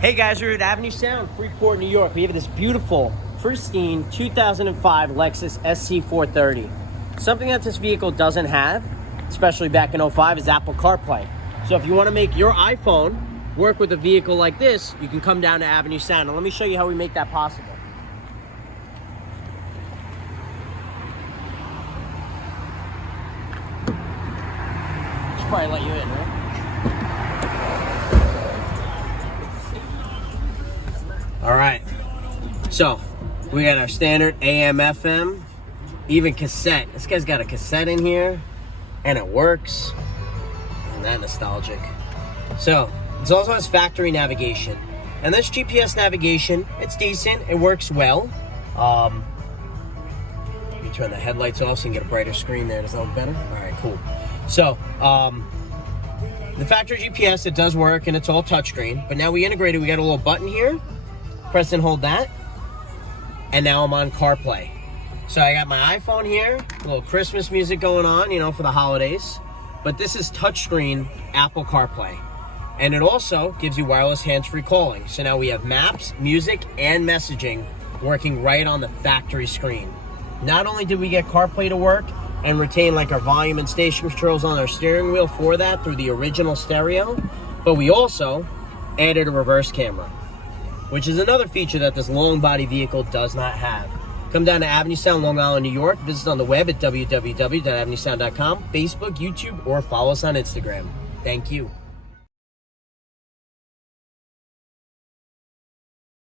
Hey guys, we're at Avenue Sound, Freeport, New York. We have this beautiful, pristine 2005 Lexus SE 430. Something that this vehicle doesn't have, especially back in '05, is Apple CarPlay. So if you want to make your iPhone work with a vehicle like this, you can come down to Avenue Sound. And let me show you how we make that possible. Should probably let you in, right? All right, so we got our standard AM, FM, even cassette. This guy's got a cassette in here, and it works. Isn't that nostalgic? So it also has factory navigation, and this GPS navigation, it's decent. It works well. You turn the headlights off so you can get a brighter screen there. Does that look better? All right, cool. So the factory GPS, it does work, and it's all touchscreen. But now we integrated. We got a little button here. Press and hold that, and now I'm on CarPlay. So I got my iPhone here, a little Christmas music going on, you know, for the holidays. But this is touchscreen Apple CarPlay. And it also gives you wireless hands-free calling. So now we have maps, music, and messaging working right on the factory screen. Not only did we get CarPlay to work and retain like our volume and station controls on our steering wheel for that through the original stereo, but we also added a reverse camera, which is another feature that this long body vehicle does not have. Come down to Avenue Sound, Long Island, New York. Visit us on the web at www.avenuesound.com, Facebook, YouTube, or follow us on Instagram. Thank you.